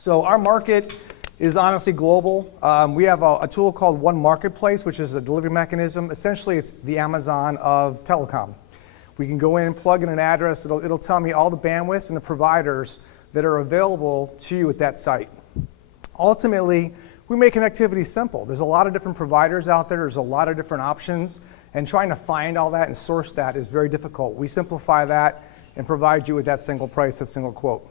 So our market is honestly global. We have a tool called One Marketplace, which is a delivery mechanism. Essentially, it's the Amazon of telecom. We can go in and plug in an address. It'll tell me all the bandwidths and the providers that are available to you at that site. Ultimately, we make connectivity simple. There's a lot of different providers out there. There's a lot of different options. And trying to find all that and source that is very difficult. We simplify that and provide you with that single price, that single quote.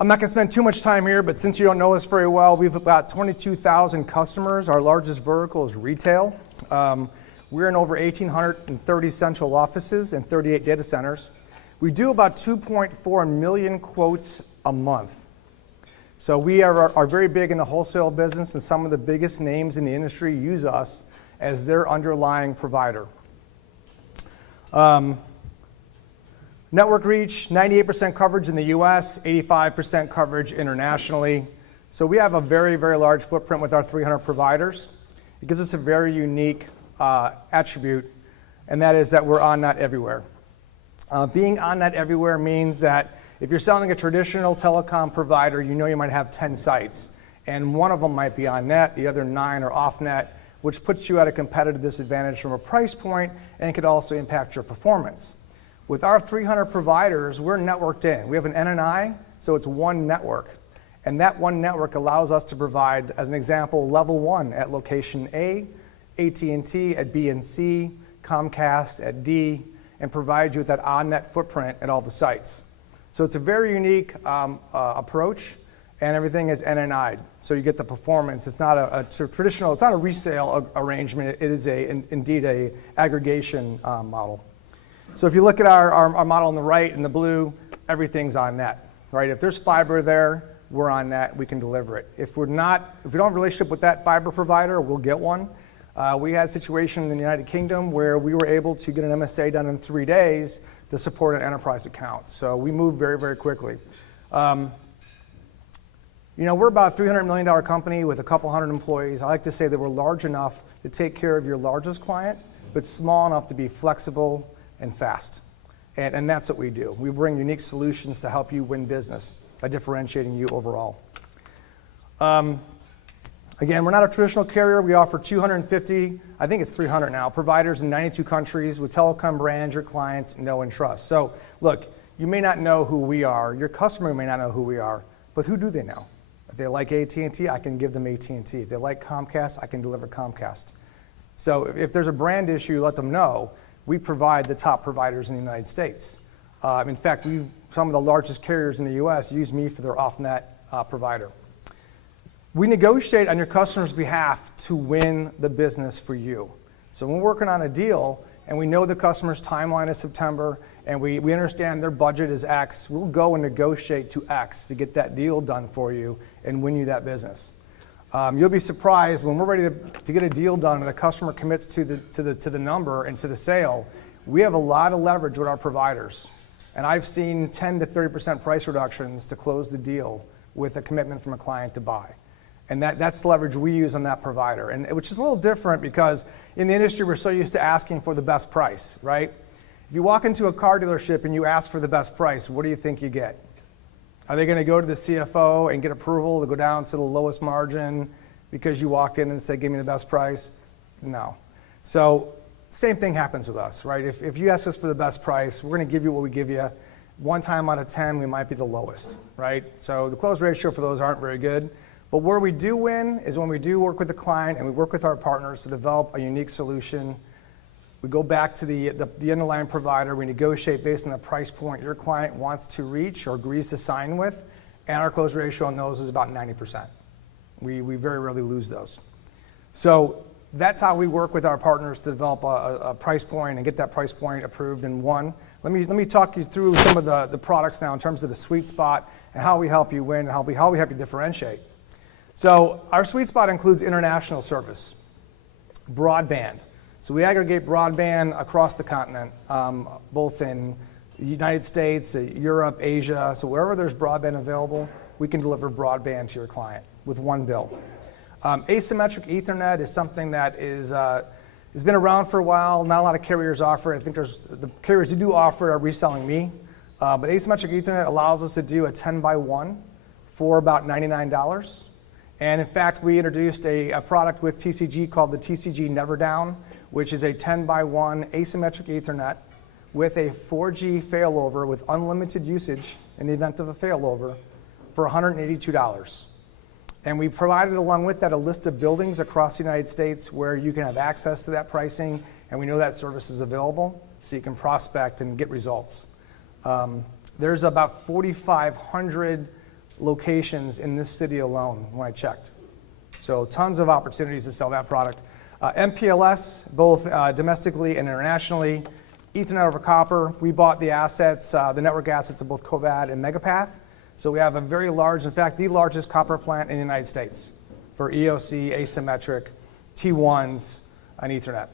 I'm not going to spend too much time here, but since you don't know us very well, we've about 22,000 customers. Our largest vertical is retail. We're in over 1,830 central offices and 38 data centers. We do about 2.4 million quotes a month. So we are very big in the wholesale business, and some of the biggest names in the industry use us as their underlying provider. Network reach, 98% coverage in the US, 85% coverage internationally. So we have a very, very large footprint with our 300 providers. It gives us a very unique attribute, and that is that we're on net everywhere. Being on net everywhere means that if you're selling a traditional telecom provider, you know you might have 10 sites, and one of them might be on net, the other 9 are off net, which puts you at a competitive disadvantage from a price point, and could also impact your performance. With our 300 providers, we're networked in. We have an NNI, so it's one network. And that one network allows us to provide, as an example, level 1 at location A, AT&T at B and C, Comcast at D, and provide you with that on-net footprint at all the sites. So it's a very unique approach, and everything is NNI'd. So you get the performance. It's not a traditional, it's not a resale arrangement. It is indeed a aggregation model. So if you look at our model on the right in the blue, everything's on net, right? If there's fiber there, we're on net, we can deliver it. If we don't have a relationship with that fiber provider, we'll get one. We had a situation in the United Kingdom where we were able to get an MSA done in 3 days to support an enterprise account. So we moved very, very quickly. We're about a $300 million company with a couple hundred employees. I like to say that we're large enough to take care of your largest client, but small enough to be flexible and fast. And that's what we do. We bring unique solutions to help you win business by differentiating you overall. Again, we're not a traditional carrier. We offer 250, I think it's 300 now, providers in 92 countries with telecom brands your clients know and trust. So look, you may not know who we are. Your customer may not know who we are, but who do they know? If they like AT&T, I can give them AT&T. If they like Comcast, I can deliver Comcast. So if there's a brand issue, let them know. We provide the top providers in the United States. In fact, some of the largest carriers in the US use me for their off-net provider. We negotiate on your customer's behalf to win the business for you. So when we're working on a deal and we know the customer's timeline is September and we understand their budget is X, we'll go and negotiate to X to get that deal done for you and win you that business. You'll be surprised when we're ready to get a deal done and the customer commits to the number and to the sale. We have a lot of leverage with our providers. And I've seen 10 to 30% price reductions to close the deal with a commitment from a client to buy. And that's the leverage we use on that provider, and which is a little different because in the industry we're so used to asking for the best price, right? If you walk into a car dealership and you ask for the best price, what do you think you get? Are they going to go to the CFO and get approval to go down to the lowest margin because you walked in and said, give me the best price? No. So same thing happens with us, right? If you ask us for the best price, we're going to give you what we give you. 1 time out of 10, we might be the lowest, right? So the close ratio for those aren't very good. But where we do win is when we do work with the client and we work with our partners to develop a unique solution. We go back to the underlying provider. We negotiate based on the price point your client wants to reach or agrees to sign with, and our close ratio on those is about 90%. We very rarely lose those. So that's how we work with our partners to develop a price point and get that price point approved and won. Let me talk you through some of the products now in terms of the sweet spot and how we help you win and how we help you differentiate. So our sweet spot includes international service, broadband. So we aggregate broadband across the continent, both in the United States, Europe, Asia. So wherever there's broadband available, we can deliver broadband to your client with one bill. Asymmetric Ethernet is something that has been around for a while. Not a lot of carriers offer it. I think the carriers who do offer it are reselling me. But Asymmetric Ethernet allows us to do a 10 by 1 for about $99. And in fact, we introduced a product with TCG called the TCG Never Down, which is a 10 by 1 asymmetric Ethernet with a 4G failover with unlimited usage in the event of a failover for $182. And we provided along with that a list of buildings across the United States where you can have access to that pricing, and we know that service is available, so you can prospect and get results. There's about 4,500 locations in this city alone when I checked. So tons of opportunities to sell that product. MPLS, both domestically and internationally. Ethernet over copper, we bought the assets, the network assets of both Covad and Megapath. So we have a very large, in fact, the largest copper plant in the United States for EOC, asymmetric, T1s, and Ethernet.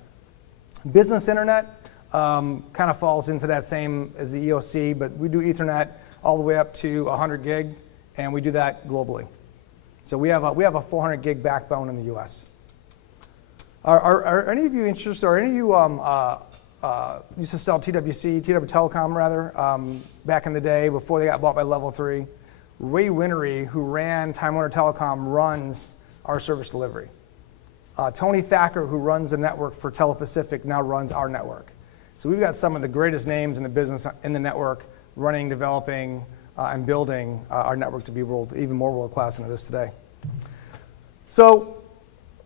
Business internet kind of falls into that same as the EOC, but we do Ethernet all the way up to 100 gig, and we do that globally. So we have a 400 gig backbone in the US. Are any of you interested, or any of you used to sell TWC, TW Telecom rather, back in the day before they got bought by Level 3? Ray Winery, who ran Time Warner Telecom, runs our service delivery. Tony Thacker, who runs the network for Telepacific, now runs our network. So we've got some of the greatest names in the business in the network running, developing, and building our network to be even more world-class than it is today. So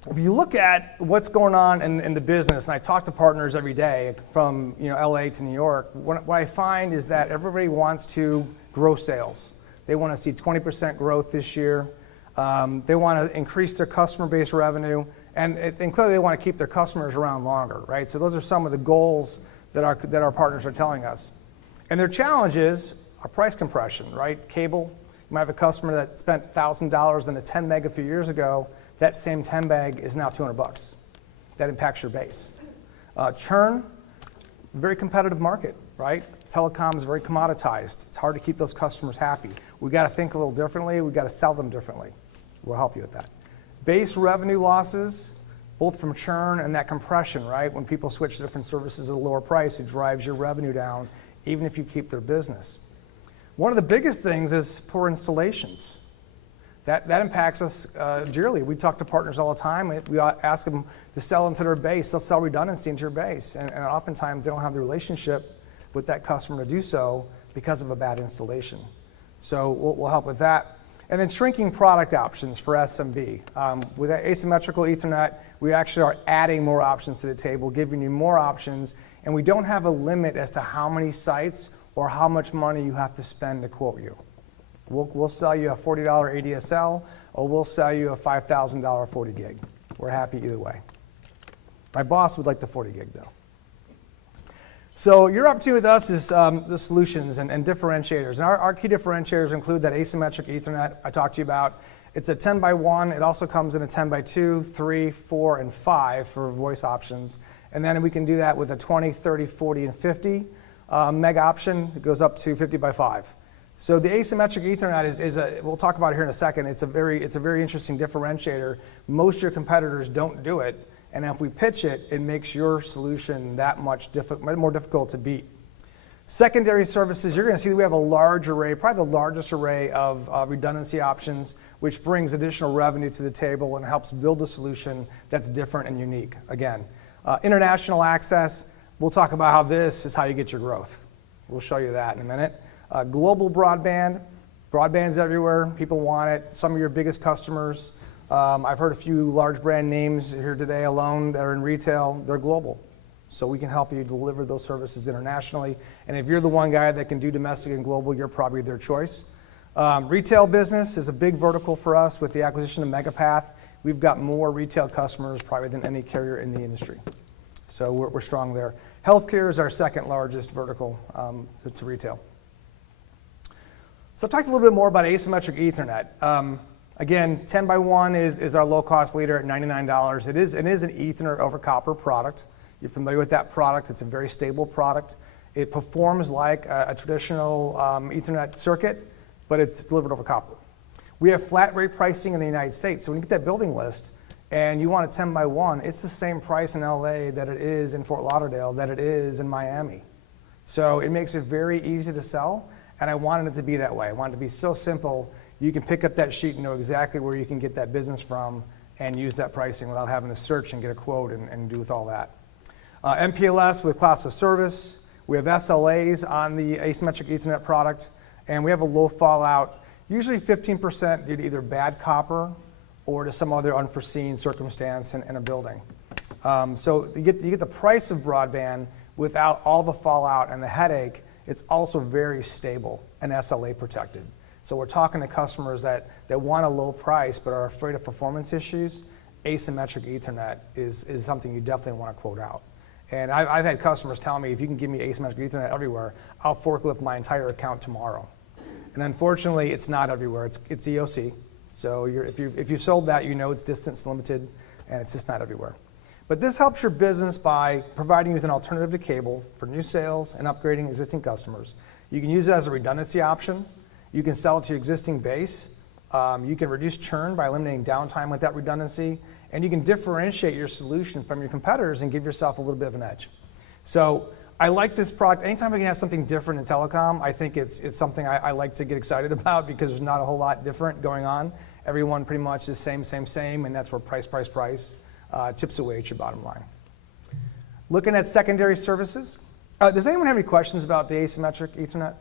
if you look at what's going on in the business, and I talk to partners every day from LA to New York, what I find is that everybody wants to grow sales. They want to see 20% growth this year. They want to increase their customer base revenue, and clearly they want to keep their customers around longer, right? So those are some of the goals that our partners are telling us. And their challenges are price compression, right? Cable, you might have a customer that spent $1,000 on a 10 meg a few years ago. That same 10 meg is now $200. That impacts your base. Churn, very competitive market, right? Telecom is very commoditized. It's hard to keep those customers happy. We got to think a little differently. We got to sell them differently. We'll help you with that. Base revenue losses, both from churn and that compression, right? When people switch to different services at a lower price, it drives your revenue down, even if you keep their business. One of the biggest things is poor installations. That impacts us dearly. We talk to partners all the time. We ask them to sell into their base. They'll sell redundancy into your base. And oftentimes they don't have the relationship with that customer to do so because of a bad installation. So we'll help with that. And then shrinking product options for SMB. With asymmetrical Ethernet, we actually are adding more options to the table, giving you more options. And we don't have a limit as to how many sites or how much money you have to spend to quote you. We'll sell you a $40 ADSL, or we'll sell you a $5,000 40 gig. We're happy either way. My boss would like the 40 gig though. So your opportunity with us is the solutions and differentiators. And our key differentiators include that asymmetric Ethernet I talked to you about. It's a 10 by 1. It also comes in a 10 by 2, 3, 4, and 5 for voice options. And then we can do that with a 20, 30, 40, and 50 meg option. It goes up to 50 by 5. So the asymmetric Ethernet we'll talk about it here in a second. It's a very interesting differentiator. Most of your competitors don't do it, and if we pitch it, it makes your solution that much more difficult to beat. Secondary services, you're going to see that we have a large array, probably the largest array of redundancy options, which brings additional revenue to the table and helps build a solution that's different and unique. Again, international access, we'll talk about how this is how you get your growth. We'll show you that in a minute. Global broadband's everywhere. People want it. Some of your biggest customers, I've heard a few large brand names here today alone that are in retail. They're global. So we can help you deliver those services internationally. And if you're the one guy that can do domestic and global, you're probably their choice. Retail business is a big vertical for us with the acquisition of Megapath. We've got more retail customers probably than any carrier in the industry. So we're strong there. Healthcare is our second largest vertical to retail. So I've talked a little bit more about asymmetric Ethernet. Again, 10 by 1 is our low-cost leader at $99. It is an Ethernet over copper product. You're familiar with that product. It's a very stable product. It performs like a traditional Ethernet circuit, but it's delivered over copper. We have flat rate pricing in the United States. So when you get that building list and you want a 10 by 1, it's the same price in LA that it is in Fort Lauderdale, that it is in Miami. So it makes it very easy to sell, and I wanted it to be that way. I wanted it to be so simple, you can pick up that sheet and know exactly where you can get that business from and use that pricing without having to search and get a quote and do with all that. MPLS with class of service. We have SLAs on the Asymmetric Ethernet product, and we have a low fallout, usually 15% due to either bad copper or to some other unforeseen circumstance in a building. So you get the price of broadband without all the fallout and the headache. It's also very stable and SLA protected. So we're talking to customers that want a low price but are afraid of performance issues. Asymmetric Ethernet is something you definitely want to quote out. And I've had customers tell me, if you can give me asymmetric Ethernet everywhere, I'll forklift my entire account tomorrow. And unfortunately, it's not everywhere. It's EOC. So if you've sold that, you know it's distance limited, and it's just not everywhere. But this helps your business by providing you with an alternative to cable for new sales and upgrading existing customers. You can use it as a redundancy option. You can sell it to your existing base. You can reduce churn by eliminating downtime with that redundancy. And you can differentiate your solution from your competitors and give yourself a little bit of an edge. So I like this product. Anytime I can have something different in telecom, I think it's something I like to get excited about because there's not a whole lot different going on. Everyone pretty much is same, and that's where price chips away at your bottom line. Looking at secondary services. Does anyone have any questions about the Asymmetric Ethernet?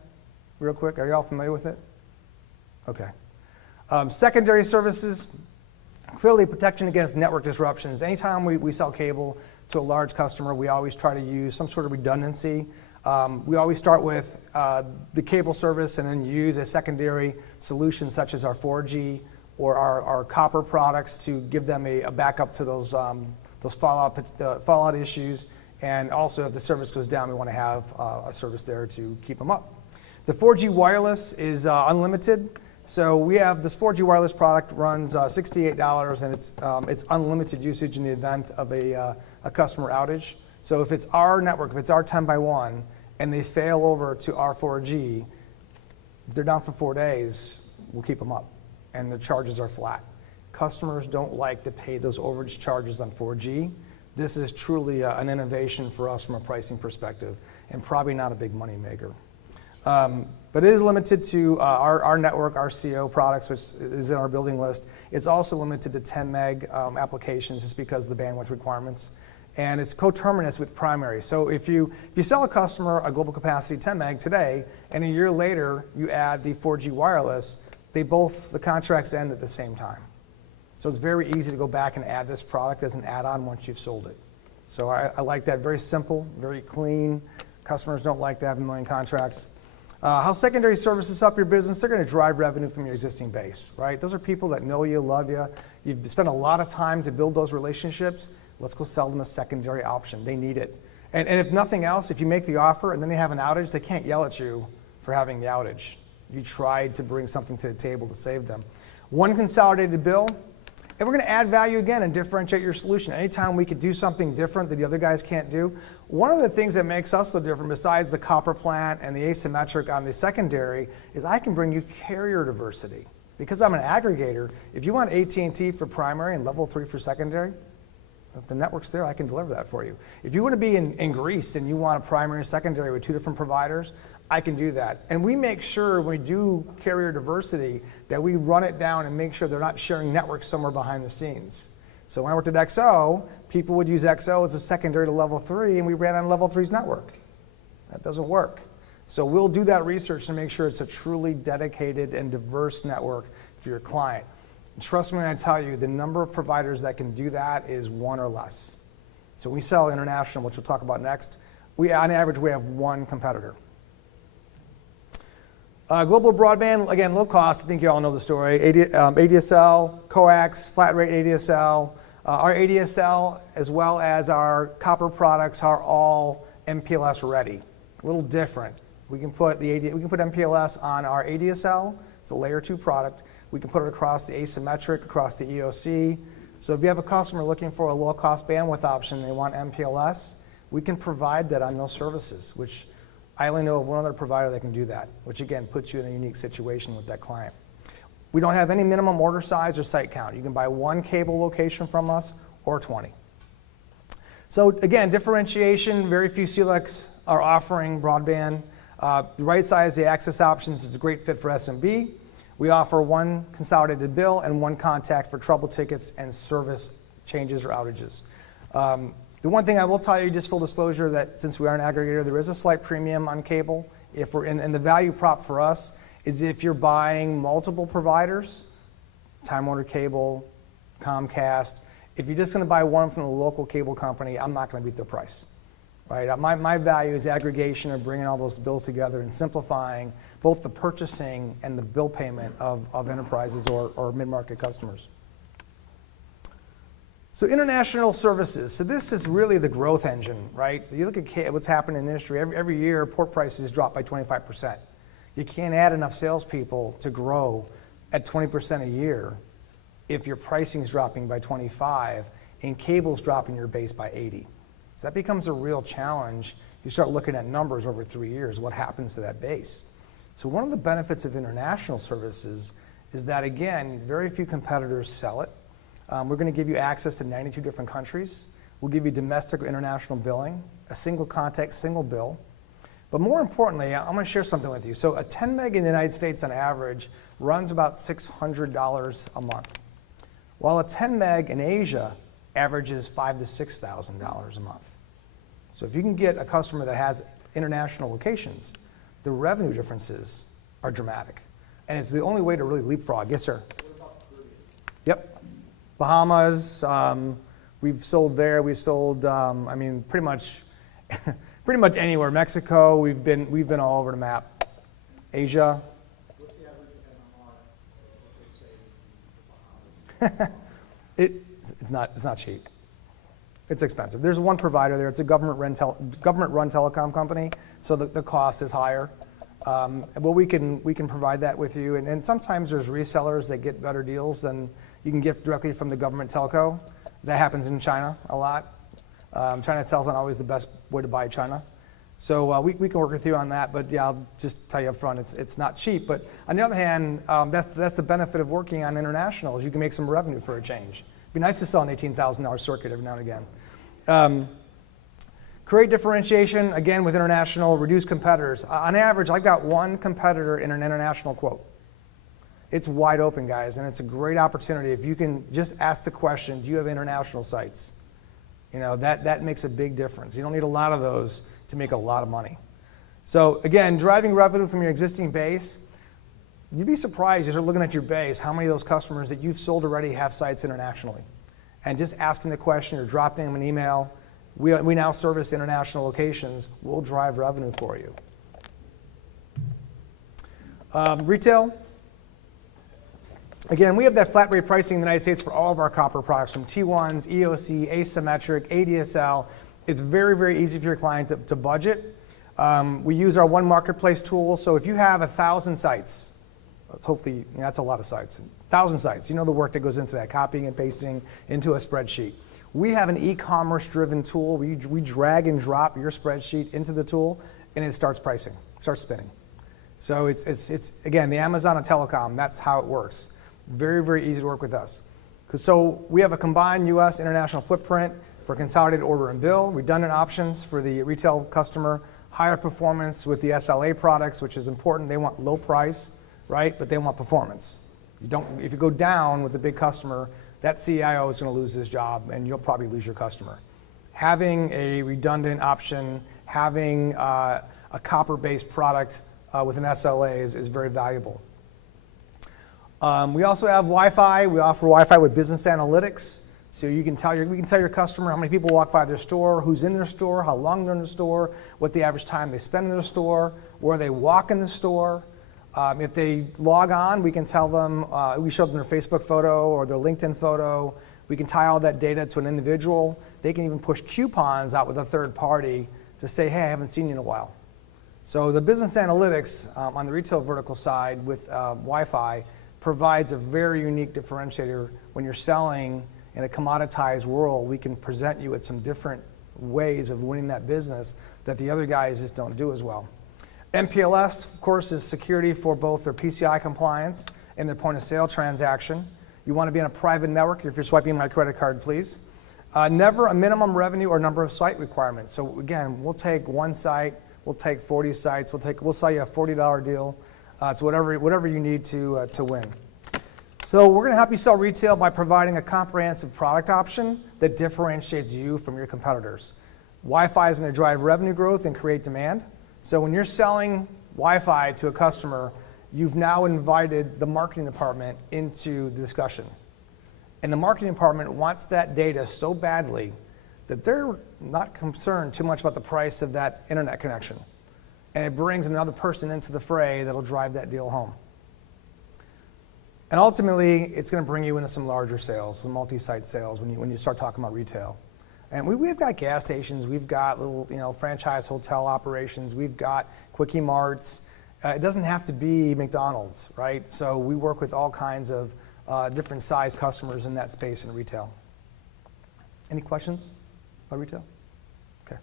Real quick, are you all familiar with it? Okay. Secondary services, clearly protection against network disruptions. Anytime we sell cable to a large customer, we always try to use some sort of redundancy. We always start with the cable service and then use a secondary solution such as our 4G or our copper products to give them a backup to those fallout issues. And also, if the service goes down, we want to have a service there to keep them up. The 4G wireless is unlimited. So we have this 4G wireless product runs $68, and it's unlimited usage in the event of a customer outage. So if it's our network, if it's our 10x1, and they fail over to our 4G, if they're down for 4 days, we'll keep them up, and the charges are flat. Customers don't like to pay those overage charges on 4G. This is truly an innovation for us from a pricing perspective, and probably not a big money maker. But it is limited to our network, our CO products, which is in our building list. It's also limited to 10 meg applications just because of the bandwidth requirements. And it's coterminous with primary. So if you sell a customer a global capacity 10 meg today, and a year later you add the 4G wireless, the contracts end at the same time. So it's very easy to go back and add this product as an add-on once you've sold it. So I like that. Very simple, very clean. Customers don't like to have a million contracts. How secondary services help your business? They're going to drive revenue from your existing base, right? Those are people that know you, love you. You've spent a lot of time to build those relationships. Let's go sell them a secondary option. They need it. And if nothing else, if you make the offer and then they have an outage, they can't yell at you for having the outage. You tried to bring something to the table to save them. One consolidated bill. And we're going to add value again and differentiate your solution. Anytime we could do something different that the other guys can't do. One of the things that makes us so different, besides the copper plant and the asymmetric on the secondary, is I can bring you carrier diversity. Because I'm an aggregator, if you want AT&T for primary and level 3 for secondary, if the network's there, I can deliver that for you. If you want to be in Greece and you want a primary and secondary with 2 different providers, I can do that. And we make sure when we do carrier diversity that we run it down and make sure they're not sharing networks somewhere behind the scenes. So when I worked at XO, people would use XO as a secondary to level 3, and we ran on level 3's network. That doesn't work. So we'll do that research to make sure it's a truly dedicated and diverse network for your client. And trust me when I tell you, the number of providers that can do that is 1 or less. So we sell international, which we'll talk about next. On average, we have 1 competitor. Global broadband, again, low cost. I think you all know the story. ADSL, coax, flat rate ADSL. Our ADSL, as well as our copper products, are all MPLS ready. A little different. We can put MPLS on our ADSL. It's a layer 2 product. We can put it across the asymmetric, across the EOC. So if you have a customer looking for a low-cost bandwidth option, they want MPLS, we can provide that on those services, which I only know of 1 other provider that can do that, which again puts you in a unique situation with that client. We don't have any minimum order size or site count. You can buy 1 cable location from us or 20. So again, differentiation, very few CLECs our offering, broadband. The right size, the access options is a great fit for SMB. We offer one consolidated bill and one contact for trouble tickets and service changes or outages. The one thing I will tell you, just full disclosure, that since we are an aggregator, there is a slight premium on cable. If we're and the value prop for us is if you're buying multiple providers, Time Warner Cable, Comcast, if you're just going to buy one from the local cable company, I'm not going to beat their price. Right? My value is aggregation of bringing all those bills together and simplifying both the purchasing and the bill payment of enterprises or mid-market customers. So international services. So this is really the growth engine, right? So you look at what's happening in the industry. Every year, port prices drop by 25%. You can't add enough salespeople to grow at 20% a year if your pricing is dropping by 25 and cable's dropping your base by 80. So that becomes a real challenge. You start looking at numbers over 3 years, what happens to that base? So one of the benefits of international services is that, again, very few competitors sell it. We're going to give you access to 92 different countries. We'll give you domestic or international billing, a single contact, single bill. But more importantly, I'm going to share something with you. So a 10 meg in the United States on average runs about $600 a month, while a 10 meg in Asia averages $5,000 to $6,000 a month. So if you can get a customer that has international locations, the revenue differences are dramatic. And it's the only way to really leapfrog. Yes, sir? What about the Caribbean? Yep. Bahamas, we've sold there. We sold, I mean, pretty much anywhere. Mexico, we've been all over the map. Asia. What's the average MMR, let's say, in the Bahamas? It's not cheap. It's expensive. There's one provider there. It's a government-run telecom company, so the cost is higher. Well, we can provide that with you, and sometimes there's resellers that get better deals than you can get directly from the government telco. That happens in China a lot. China Tel's not always the best way to buy China. So we can work with you on that, but yeah, I'll just tell you up front, it's not cheap. But on the other hand, that's the benefit of working on international, is you can make some revenue for a change. It'd be nice to sell an $18,000 circuit every now and again. Create differentiation, again, with international, reduce competitors. On average, I've got one competitor in an international quote. It's wide open, guys, and it's a great opportunity. If you can just ask the question, do you have international sites? You know, that makes a big difference. You don't need a lot of those to make a lot of money. So again, driving revenue from your existing base, you'd be surprised, you start looking at your base, how many of those customers that you've sold already have sites internationally. And just asking the question or dropping them an email, we now service international locations, we'll drive revenue for you. Retail. Again, we have that flat rate pricing in the United States for all of our copper products, from T1s, EOC, Asymmetric, ADSL. It's very, very easy for your client to budget. We use our one marketplace tool, so if you have 1,000 sites, hopefully, that's a lot of sites, 1,000 sites, you know the work that goes into that, copying and pasting into a spreadsheet. We have an e-commerce driven tool where we drag and drop your spreadsheet into the tool, and it starts pricing, starts spinning. So it's again, the Amazon of telecom, that's how it works. Very, very easy to work with us. So we have a combined US international footprint for consolidated order and bill, redundant options for the retail customer, higher performance with the SLA products, which is important. They want low price, right? But they want performance. If you go down with a big customer, that CIO is going to lose his job, and you'll probably lose your customer. Having a redundant option, having a copper-based product with an SLA is very valuable. We also have Wi-Fi. We offer Wi-Fi with business analytics. So we can tell your customer how many people walk by their store, who's in their store, how long they're in the store, what the average time they spend in their store, where they walk in the store. If they log on, we can tell them, we show them their Facebook photo or their LinkedIn photo. We can tie all that data to an individual. They can even push coupons out with a third party to say, hey, I haven't seen you in a while. So the business analytics on the retail vertical side with Wi-Fi provides a very unique differentiator. When you're selling in a commoditized world, we can present you with some different ways of winning that business that the other guys just don't do as well. MPLS, of course, is security for both their PCI compliance and their point of sale transaction. You want to be on a private network. If you're swiping my credit card, please. Never a minimum revenue or number of site requirements. So again, we'll take one site, we'll take 40 sites, we'll sell you a $40 deal. It's whatever you need to win. So we're going to help you sell retail by providing a comprehensive product option that differentiates you from your competitors. Wi-Fi is going to drive revenue growth and create demand. So when you're selling Wi-Fi to a customer, you've now invited the marketing department into the discussion. And the marketing department wants that data so badly that they're not concerned too much about the price of that internet connection. And it brings another person into the fray that'll drive that deal home. And ultimately, it's going to bring you into some larger sales, some multi-site sales when you start talking about retail. And we've got gas stations, we've got little franchise hotel operations, we've got quickie marts. It doesn't have to be McDonald's, right? So we work with all kinds of different size customers in that space in retail. Any questions about retail? Okay.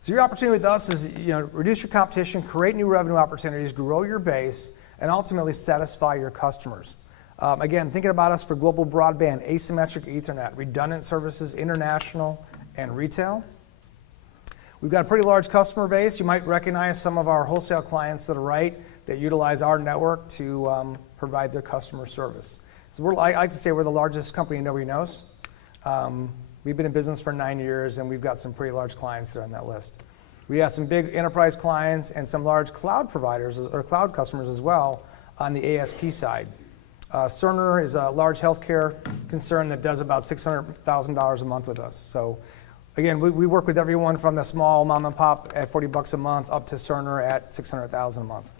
So your opportunity with us is reduce your competition, create new revenue opportunities, grow your base, and ultimately satisfy your customers. Again, thinking about us for global broadband, asymmetric Ethernet, redundant services, international, and retail. We've got a pretty large customer base. You might recognize some of our wholesale clients to the right that utilize our network to provide their customer service. So I like to say we're the largest company nobody knows. We've been in business for 9 years, and we've got some pretty large clients that are on that list. We have some big enterprise clients and some large cloud providers or cloud customers as well on the ASP side. Cerner is a large healthcare concern that does about $600,000 a month with us. So again, we work with everyone from the small mom and pop at $40 a month up to Cerner at $600,000 a month.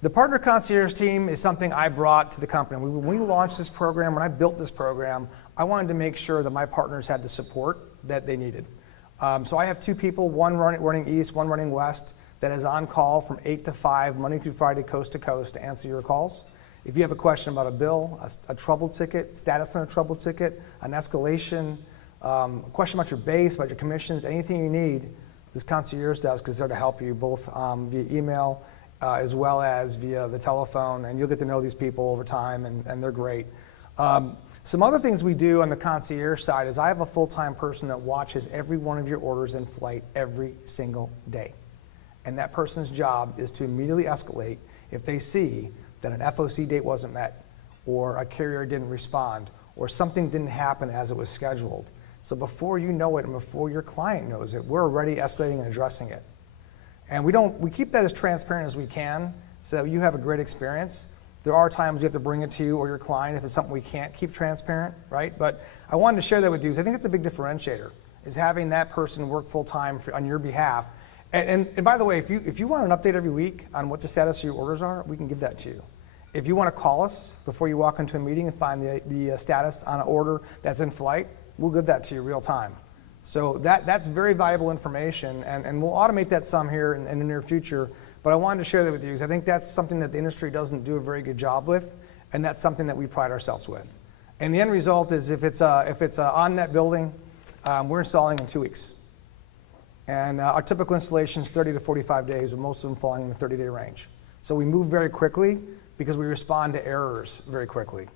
The Partner Concierge team is something I brought to the company. When we launched this program, when I built this program, I wanted to make sure that my partners had the support that they needed. So I have 2 people, one running east, one running west, that is on call from 8 to 5, Monday through Friday, coast to coast, to answer your calls. If you have a question about a bill, a trouble ticket, status on a trouble ticket, an escalation, a question about your base, about your commissions, anything you need, this concierge desk is there to help you both via email as well as via the telephone, and you'll get to know these people over time, and they're great. Some other things we do on the concierge side is I have a full-time person that watches every one of your orders in flight every single day. And that person's job is to immediately escalate if they see that an FOC date wasn't met, or a carrier didn't respond, or something didn't happen as it was scheduled. So before you know it and before your client knows it, we're already escalating and addressing it. And we keep that as transparent as we can so that you have a great experience. There are times you have to bring it to you or your client if it's something we can't keep transparent, right? But I wanted to share that with you because I think it's a big differentiator, is having that person work full-time on your behalf. And by the way, if you want an update every week on what the status of your orders are, we can give that to you. If you want to call us before you walk into a meeting and find the status on an order that's in flight, we'll give that to you real time. So that's very valuable information, and we'll automate that some here in the near future. But I wanted to share that with you because I think that's something that the industry doesn't do a very good job with, and that's something that we pride ourselves with. And the end result is if it's a on-net building, we're installing in 2 weeks. And our typical installation is 30 to 45 days, with most of them falling in the 30-day range. So we move very quickly because we respond to errors very quickly,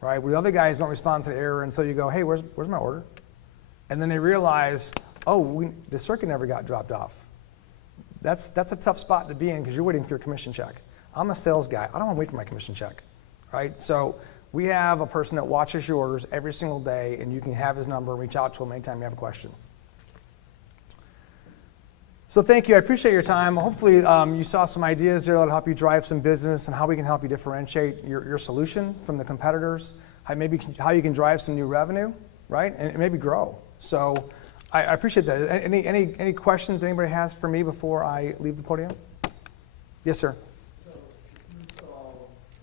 right? Where the other guys don't respond to the error until you go, hey, where's my order? And then they realize, oh, the circuit never got dropped off. That's a tough spot to be in because you're waiting for your commission check. I'm a sales guy. I don't want to wait for my commission check, right? So we have a person that watches your orders every single day, and you can have his number and reach out to him anytime you have a question. So thank you. I appreciate your time. Hopefully you saw some ideas there that'll help you drive some business and how we can help you differentiate your solution from the competitors, how you can drive some new revenue, right? And maybe grow. So I appreciate that. Any questions anybody has for me before I leave the podium? Yes, sir. So if you install, say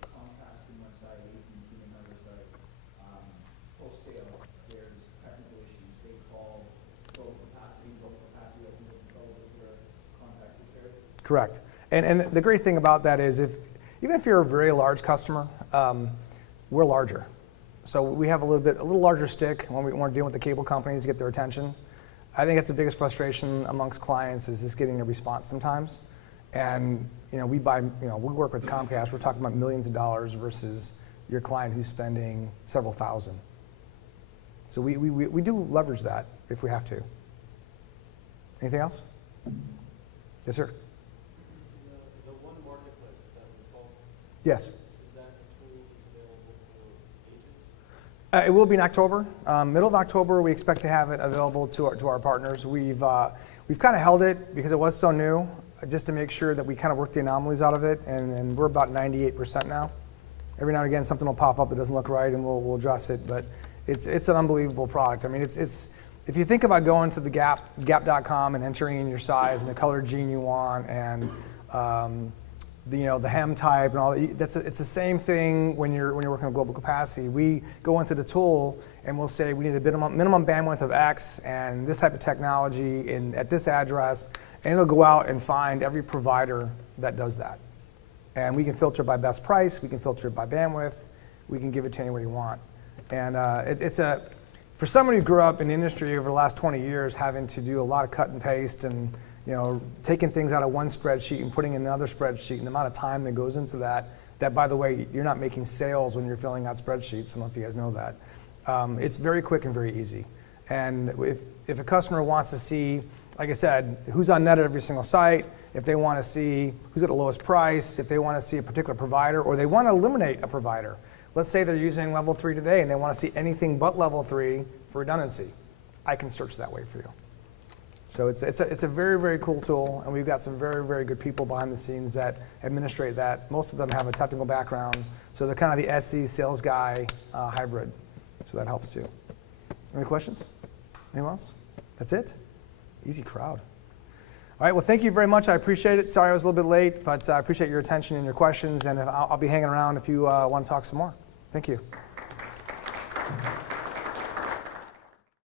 Comcast in one site, AT&T in another site, wholesale, there's technical issues. They call low capacity opens up in trouble with their contacts the carrier. Correct. And the great thing about that is even if you're a very large customer, we're larger. So we have a little larger stick when we want to deal with the cable companies to get their attention. I think that's the biggest frustration amongst clients is just getting a response sometimes. And we work with Comcast. We're talking about millions of dollars versus your client who's spending several thousand. So we do leverage that if we have to. Anything else? Yes, sir. The one marketplace, is that what it's called? Yes. Is that a tool that's available for agents? It will be in October. Middle of October, we expect to have it available to our partners. We've kind of held it because it was so new, just to make sure that we kind of work the anomalies out of it, and we're about 98% now. Every now and again, something will pop up that doesn't look right, and we'll address it. But it's an unbelievable product. I mean, it's if you think about going to the Gap.com and entering in your size and the color jean you want, and the hem type and all that, it's the same thing when you're working on global capacity. We go into the tool and we'll say we need a minimum bandwidth of X and this type of technology at this address, and it'll go out and find every provider that does that. And we can filter by best price, we can filter it by bandwidth, we can give it to anywhere you want. And for someone who grew up in the industry over the last 20 years, having to do a lot of cut and paste and taking things out of one spreadsheet and putting in another spreadsheet, and the amount of time that goes into that, by the way, you're not making sales when you're filling out spreadsheets. I don't know if you guys know that. It's very quick and very easy. And if a customer wants to see, like I said, who's on net at every single site, if they want to see who's at the lowest price, if they want to see a particular provider, or they want to eliminate a provider. Let's say they're using level 3 today and they want to see anything but level 3 for redundancy. I can search that way for you. So it's a very, very cool tool, and we've got some very, very good people behind the scenes that administrate that. Most of them have a technical background, so they're kind of the SE sales guy hybrid. So that helps too. Any questions? Anyone else? That's it? Easy crowd. All right, well, thank you very much. I appreciate it. Sorry I was a little bit late, but I appreciate your attention and your questions, and I'll be hanging around if you want to talk some more. Thank you.